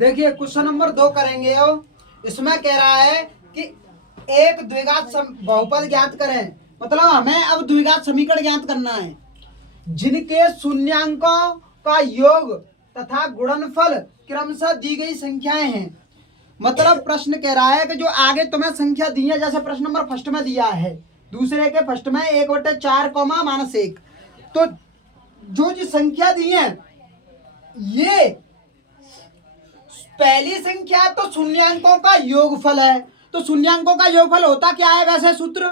देखिए question number 2 करेंगे। इसमें कह रहा है कि एक द्विघात बहुपद ज्ञात करें, मतलब हमें अब द्विघात समीकरण ज्ञात करना है जिनके शून्यांकों का योग तथा गुणनफल क्रमशः दी गई संख्याएं हैं। मतलब प्रश्न कह रहा है कि जो आगे तुम्हें संख्या दी है, जैसे प्रश्न नंबर फर्स्ट में दिया है, दूसरे के फर्स्ट में 1/4, तो जो संख्या दी है ये पहली संख्या तो शून्यांकों का योगफल है। तो शून्यांकों का योगफल होता क्या है वैसे सूत्र?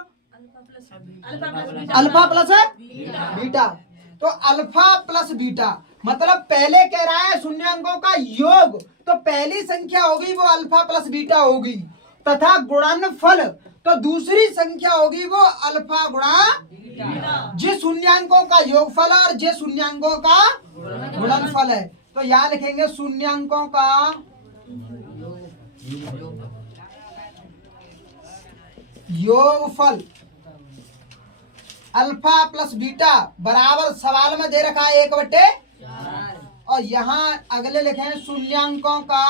Alpha plus beta. तो अल्फा प्लस बीटा मतलब पहले कह रहा है शून्यांकों का योग, तो पहली संख्या होगी वो अल्फा प्लस बीटा होगी, तथा गुणनफल तो दूसरी संख्या होगी वो अल्फा गुणा जिस शून्यांकों का योगफल और जे शून्यांकों का गुणनफल है। तो यहां लिखेंगे शून्यांकों का योगफल अल्फा प्लस बीटा बराबर सवाल में दे रखा है 1/4, और यहाँ अगले लिखे हैं शून्यांकों का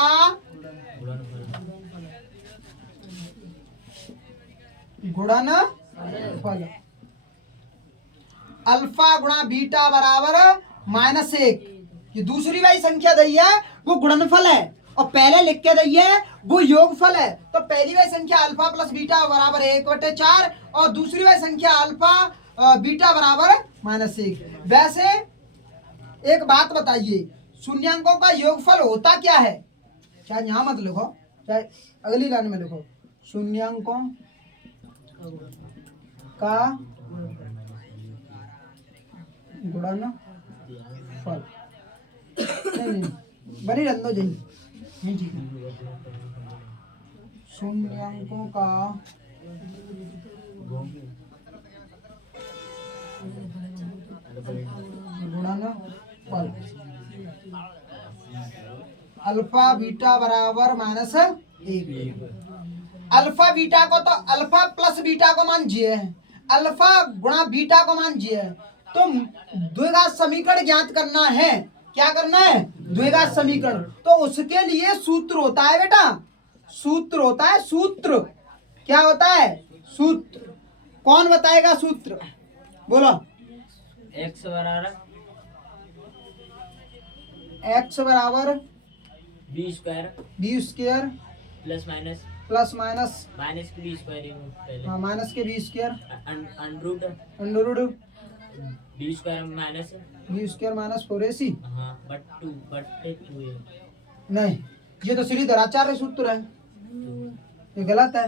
गुणनफल अल्फा गुणा बीटा बराबर -1। ये दूसरी वाली संख्या दी है वो गुणनफल है, और पहले लिख के दी है वो योगफल है। तो पहली वाली संख्या अल्फा प्लस बीटा बराबर 1/4 और दूसरी वाली संख्या अल्फा बीटा बराबर -1। वैसे एक बात बताइए, शून्यांकों का योगफल होता क्या है? चाहे यहां मत लिखो, चाहे अगली लाइन में लिखो, शून्यांकों का गुणनफल। नहीं बनी रहने दो जी, नहीं ठीक है। शून्यांकों का गुणनफल अल्फा बीटा बराबर -1। अल्फा बीटा को तो अल्फा प्लस बीटा को मानजिए, अल्फा गुणा बीटा को मानजिए। तो द्विघात समीकरण ज्ञात करना है। क्या करना है? द्विघात समीकरण। तो उसके लिए सूत्र होता है बेटा, सूत्र होता है। सूत्र क्या होता है? सूत्र कौन बताएगा सूत्र? बोलो। x बराबर b square plus minus minus के b स्क्वायर पहले, हाँ माइनस के b square under root b square minus 4ac। हाँ बट 2 नहीं, ये तो श्रीधराचार्य सूत्र है, ये गलत है,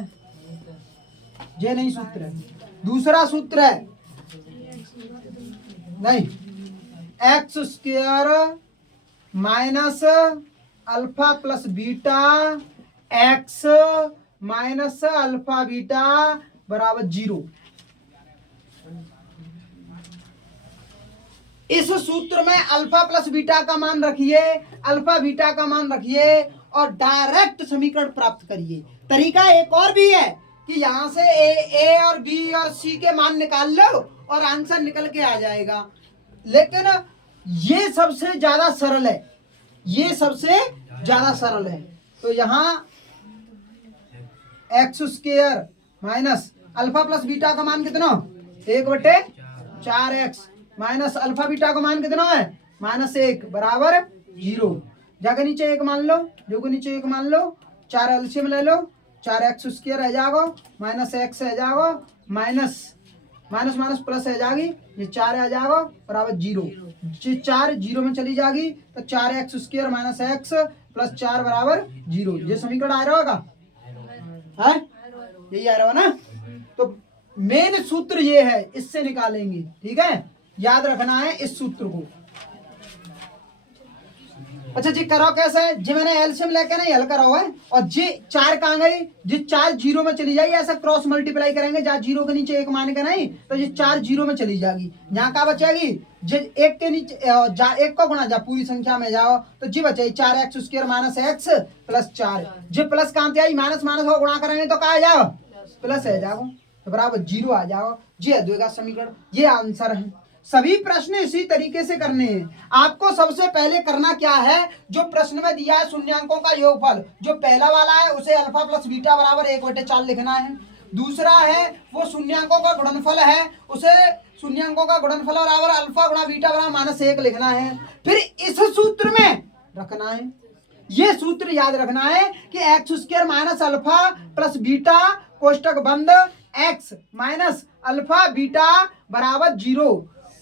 ये नहीं सूत्र है। दूसरा सूत्र है, नहीं, x square minus alpha plus beta x minus alpha beta बराबर 0। इस सूत्र में अल्फा प्लस बीटा का मान रखिए, अल्फा बीटा का मान रखिए और डायरेक्ट समीकरण प्राप्त करिए। तरीका एक और भी है कि यहां से ए और बी और सी के मान निकाल लो और आंसर निकल के आ जाएगा, लेकिन ये सबसे ज्यादा सरल है, ये सबसे ज्यादा सरल है। तो यहां x square minus alpha plus beta का मान कितना? 1/4x माइनस अल्फा बीटा का मान कितना है? -1 बराबर 0। जगह नीचे 1 मान लो, जो नीचे 1 मान लो, 4 एलसीएम ले लो, 4x स्क्वायर रह जाएगा, -x रह जाएगा, माइनस माइनस प्लस रह जाएगी, ये 4 आ जाएगा बराबर 0। ये 4 0 में चली जाएगी तो 4x square minus x plus 4 बराबर 0। ये समीकरण आ रहा होगा, है यही आ रहा हो ना? तो मेन सूत्र ये है, इससे निकालेंगे, ठीक है, याद रखना है इस सूत्र को। अच्छा जी करो कैसे? जी मैंने एलसीएम लेके नहीं हल करा हुआ है, और जी 4 कहाँ गई? जी 4 0 में चली जाएगी, ऐसा क्रॉस मल्टीप्लाई करेंगे, जहाँ 0 के नीचे 1 मान के नहीं तो ये 4 0 में चली जाएगी। यहाँ क्या बचेगी? जी 1 के नीचे 1 को गुणा, जा पूरी संख्या में जाओ तो जी बचेगी 4x square minus x plus 4। जी प्लस कहाँ आई? माइनस माइनस को गुणा करेंगे तो कहा जाओ प्लस है जाओ, तो बराबर 0 आ जाओ। जी है द्विघात समीकरण, ये आंसर है। सभी प्रश्न इसी तरीके से करने हैं। आपको सबसे पहले करना क्या है, जो प्रश्न में दिया है शून्यांकों का योगफल, जो पहला वाला है उसे अल्फा प्लस बीटा बराबर 1/4 लिखना है। दूसरा है वो शून्यांकों का गुणनफल है, उसे शून्यांकों का गुणनफल बराबर अल्फा गुणा बीटा बराबर -1 लिखना है। फिर इस सूत्र में रखना है, ये सूत्र याद रखना है कि x² minus alpha plus beta कोष्टक बंद x माइनस अल्फा बीटा बराबर 0,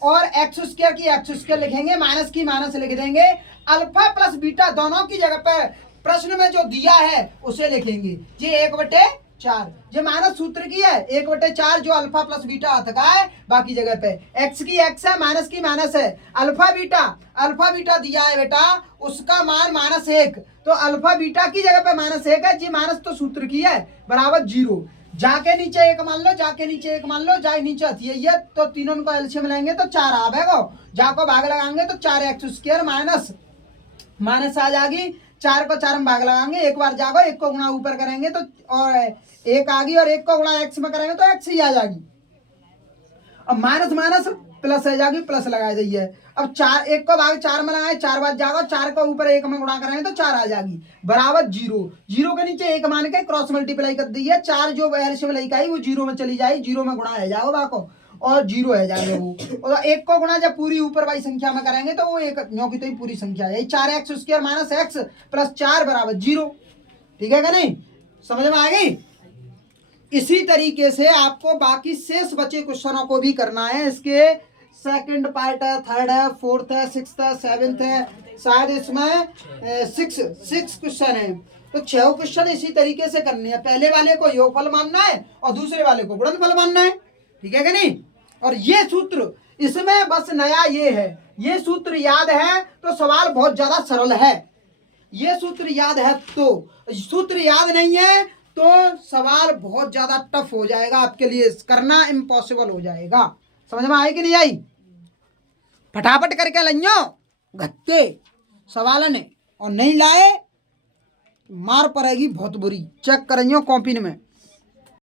और x² की x² लिखेंगे, माइनस की माइनस लिख देंगे, अल्फा प्लस बीटा दोनों की जगह पर प्रश्न में जो दिया है उसे लिखेंगे। ये 1/4, ये माइनस सूत्र की है, 1/4 जो अल्फा प्लस बीटा आता का है, बाकी जगह पे x की x है, माइनस की माइनस है, अल्फा बीटा दिया है बेटा, उसका मान -1, तो अल्फा बीटा की जगह पे -1 है, जी माइनस तो सूत्र की है, बराबर 0। जाके नीचे 1 मान लो, जाके नीचे 1 मान लो, जाके नीचे आती है ये, तो तीनों को एलसीएम लेंगे तो 4 आवेगा, जाको भाग लगाएंगे तो 4x² माइनस आ जाएगी, 4 को 4 में भाग लगाएंगे, एक बार जागो, 1 को गुणा ऊपर करेंगे तो और 1 आ गई, और 1 को गुणा x में करेंगे तो x ही आ जाएगी। अब माइनस माइनस प्लस आ जाएगी, प्लस लगा दीजिए। अब 1 को भाग 4 में लगाए, 4 बार जागो, 4 को ऊपर 1 में गुणा करेंगे तो 4 आ जाएगी, बराबर 0 के नीचे 1 मान के क्रॉस मल्टीप्लाई कर दीजिए, 4 जो एलसीएम लेके आई वो 0 में चली जाएगी, 0 में गुणा है जाओ बाको, और 0 है जाएगा वो, और 1 को गुणा जब पूरी ऊपर वाली संख्या में करेंगे तो वो 1 न्यों की तो ही पूरी संख्या है, 4x² माइनस x प्लस 4 बराबर 0। ठीक है क्या नहीं, समझ में आ गई। इसी तरीके से आपको बाकी शेष बचे क्वेश्चनों को भी करना है। इसके सेकंड पार्ट है, थर्ड है, फोर्थ है, सिक्स्थ है, सेवेंथ है, शायद इसमें 6 क्वेश्चन है, तो 6 क्वेश्चन इसी तरीके से करने हैं। पहले वाले को योगफल मानना है और दूसरे वाले को गुणनफल मानना है। ठीक है कि नहीं। और ये सूत्र इसमें बस नया ये है, ये सूत्र याद है तो सवाल बहुत ज्यादा सरल है, ये सूत्र याद है, तो सूत्र याद नहीं है तो सवाल बहुत ज्यादा टफ हो जाएगा आपके लिए, करना इम्पॉसिबल हो जाएगा। समझ में आई कि नहीं आई। फटाफट करके लियो घत्ते सवाल ने, और नहीं लाए मार पड़ेगी बहुत बुरी। चेक करियो कॉपी में।